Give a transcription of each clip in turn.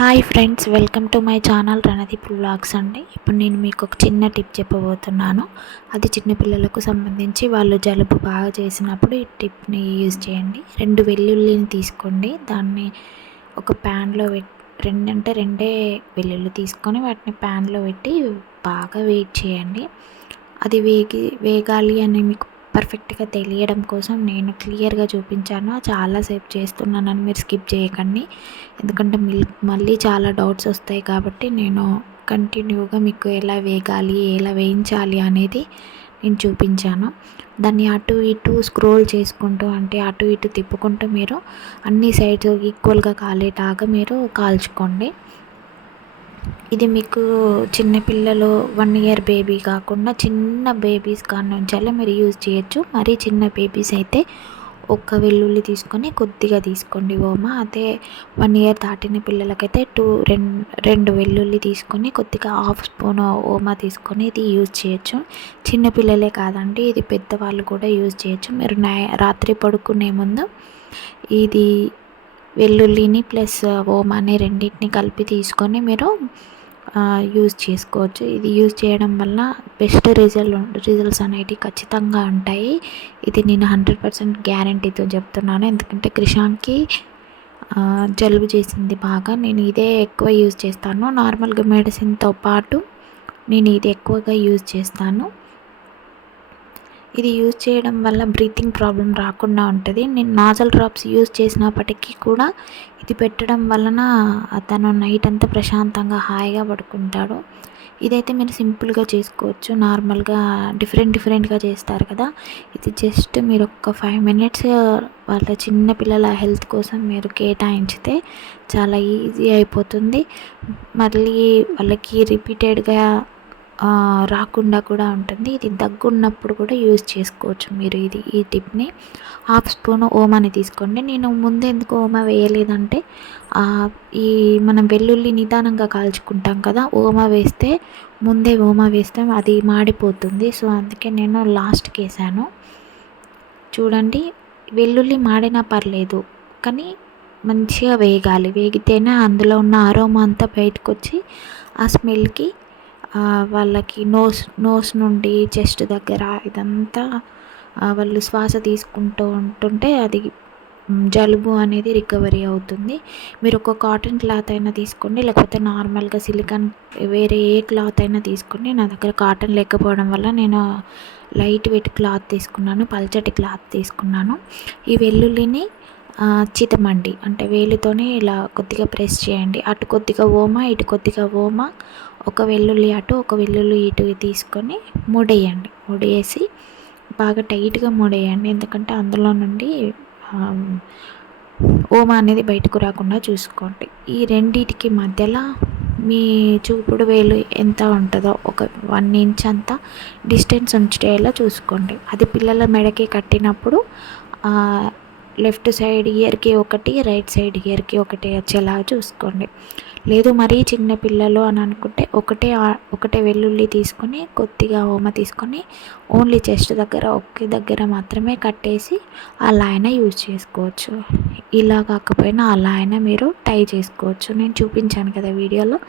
Hi friends, welcome to my channel Randeep vlogs అండి. ఇప్పుడు నేను మీకు ఒక చిన్న టిప్ చెప్పబోతున్నాను. అది చిన్నపిల్లలకు సంబంధించి వాళ్ళు జలుబు బాగా చేసినప్పుడు ఈ టిప్ని యూజ్ చేయండి. 2 వెల్లుల్లిని తీసుకోండి. దాన్ని ఒక ప్యాన్లో రెండే వెల్లుల్లి తీసుకొని వాటిని ప్యాన్లో పెట్టి బాగా వేడి చేయండి. అది వేగాలి అని మీకు పర్ఫెక్ట్గా తెలియడం కోసం నేను క్లియర్గా చూపించాను. చాలాసేపు చేస్తున్నానని మీరు స్కిప్ చేయకండి, ఎందుకంటే మళ్ళీ చాలా డౌట్స్ వస్తాయి. కాబట్టి నేను కంటిన్యూగా మీకు ఎలా వేగాలి, ఎలా వేయించాలి అనేది నేను చూపించాను. దాన్ని అటు ఇటు స్క్రోల్ చేసుకుంటూ, అంటే అటు ఇటు తిప్పుకుంటూ మీరు అన్ని సైడ్స్ ఈక్వల్గా కాలేలాగా మీరు కాల్చుకోండి. ఇది మీకు చిన్నపిల్లలు 1 ఇయర్ బేబీ కాకుండా చిన్న బేబీస్ కాడ నుంచే మీరు యూజ్ చేయొచ్చు. మరీ చిన్న బేబీస్ అయితే ఒక్క వెల్లుల్లి తీసుకొని కొద్దిగా తీసుకోండి ఓమా. అదే 1 ఇయర్ దాటిన పిల్లలకైతే రెండు వెల్లుల్లి తీసుకొని కొద్దిగా 1/2 స్పూన్ ఓమా తీసుకొని ఇది యూజ్ చేయొచ్చు. చిన్నపిల్లలే కాదండి, ఇది పెద్దవాళ్ళు కూడా యూజ్ చేయొచ్చు. మీరు రాత్రి పడుకునే ముందు ఇది వెల్లుల్లిని ప్లస్ ఓమాని రెండింటిని కలిపి తీసుకొని మీరు యూజ్ చేసుకోవచ్చు. ఇది యూజ్ చేయడం వల్ల బెస్ట్ రిజల్ట్స్ అనేటివి ఖచ్చితంగా ఉంటాయి. ఇది నేను 100% గ్యారంటీతో చెప్తున్నాను. ఎందుకంటే క్రిషాంక్కి జలుబు చేసింది బాగా. నేను ఇదే ఎక్కువ యూజ్ చేస్తాను. నార్మల్గా మెడిసిన్తో పాటు నేను ఇది ఎక్కువగా యూజ్ చేస్తాను. ఇది యూజ్ చేయడం వల్ల బ్రీతింగ్ ప్రాబ్లం రాకుండా ఉంటుంది. నేను నాజల్ డ్రాప్స్ యూజ్ చేసినప్పటికీ కూడా ఇది పెట్టడం వలన అతను నైట్ అంతా ప్రశాంతంగా హాయిగా పడుకుంటాడు. ఇదైతే మీరు సింపుల్గా చేసుకోవచ్చు. నార్మల్గా డిఫరెంట్గా చేస్తారు కదా, ఇది జస్ట్ మీరు ఒక 5 మినిట్స్ వాళ్ళ చిన్నపిల్లల హెల్త్ కోసం మీరు కేటాయించితే చాలా ఈజీ అయిపోతుంది. మళ్ళీ వాళ్ళకి రిపీటెడ్గా రాకుండా కూడా ఉంటుంది. ఇది దగ్గు ఉన్నప్పుడు కూడా యూజ్ చేసుకోవచ్చు మీరు. ఈ టిప్ని 1/2 స్పూన్ ఓమాని తీసుకోండి. నేను ముందు ఎందుకు ఓమా వేయలేదంటే, ఈ మనం వెల్లుల్లి నిదానంగా కాల్చుకుంటాం కదా, ముందే ఓమా వేస్తే అది మాడిపోతుంది. సో అందుకే నేను లాస్ట్కి వేసాను. చూడండి, వెల్లుల్లి మాడినా పర్లేదు, కానీ మంచిగా వేగాలి. వేగితేనే అందులో ఉన్న అరోమా అంతా బయటకు వచ్చి ఆ స్మెల్కి వాళ్ళకి నోస్ నుండి చెస్ట్ దగ్గర ఇదంతా వాళ్ళు శ్వాస తీసుకుంటూ ఉంటుంటే అది జలుబు అనేది రికవరీ అవుతుంది. మీరు ఒక కాటన్ క్లాత్ అయినా తీసుకోండి, లేకపోతే నార్మల్గా సిలికాన్ వేరే ఏ క్లాత్ అయినా తీసుకోండి. నా దగ్గర కాటన్ లేకపోవడం వల్ల నేను లైట్ వెయిట్ క్లాత్ తీసుకున్నాను, పల్చటి క్లాత్ తీసుకున్నాను. ఈ వెల్లుల్లిని చితమండి, అంటే వేలితోనే ఇలా కొద్దిగా ప్రెస్ చేయండి. అటు కొద్దిగా ఓమా, ఇటు కొద్దిగా ఓమా, ఒక వెల్లుల్లి అటు ఒక వెల్లుల్లి ఇటు తీసుకొని ముడేసి బాగా టైట్గా ముడేయండి. ఎందుకంటే అందులో నుండి ఓమా అనేది బయటకు రాకుండా చూసుకోండి. ఈ రెండిటికి మధ్యలో మీ చూపుడు వేలు ఎంత ఉంటుందో ఒక 1 ఇంచ్ అంతా డిస్టెన్స్ ఉంచేలా చూసుకోండి. అది పిల్లల మెడకి కట్టినప్పుడు లెఫ్ట్ సైడ్ ఇయర్కి ఒకటి, రైట్ సైడ్ ఇయర్కి ఒకటి వచ్చేలా చూసుకోండి. లేదు మరీ చిన్న పిల్లలు అని అనుకుంటే ఒకటే వెల్లుల్లి తీసుకొని కొద్దిగా ఓమ తీసుకొని ఓన్లీ చెస్ట్ దగ్గర ఒకే దగ్గర మాత్రమే కట్టేసి అలా అయినా యూజ్ చేసుకోవచ్చు. ఇలా కాకపోయినా అలా అయినా మీరు టై చేసుకోవచ్చు. నేను చూపించాను కదా వీడియోలో,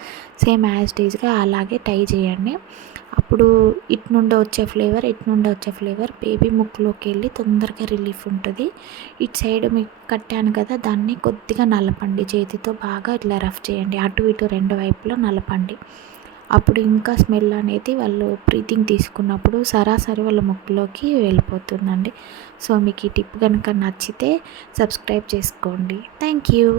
సేమ్ యాజ్ ఇట్ ఈజ్గా అలాగే టై చేయండి. అప్పుడు ఇటు నుండి వచ్చే ఫ్లేవర్ బేబీ ముక్కులోకి వెళ్ళి తొందరగా రిలీఫ్ ఉంటుంది. ఇటు సైడ్ మీకు కట్టాను కదా, దాన్ని కొద్దిగా నలపండి, చేతితో బాగా ఇట్లా రఫ్ చేయండి, అటు ఇటు 2 వైపులో నలపండి. అప్పుడు ఇంకా స్మెల్ అనేది వాళ్ళు బ్రీతింగ్ తీసుకున్నప్పుడు సరాసరి వాళ్ళ ముక్కులోకి వెళ్ళిపోతుందండి. సో మీకు ఈ టిప్ కనుక నచ్చితే సబ్స్క్రైబ్ చేసుకోండి. Thank you.